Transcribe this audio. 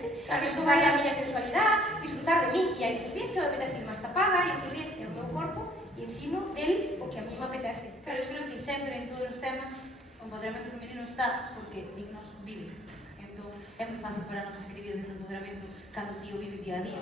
apetece, Claro, disfrutar da miña sensualidade, disfrutar de mí, e hai outros días que me apetece ir máis tapada, e outros días que é o meu corpo, e ensino del o que a mí me apetece. Claro, eu creo que sempre en todos os temas o empoderamento femenino está porque dignos vive. Entón, é moi fácil para nós escribir desde o empoderamento cando ti o vives día a día.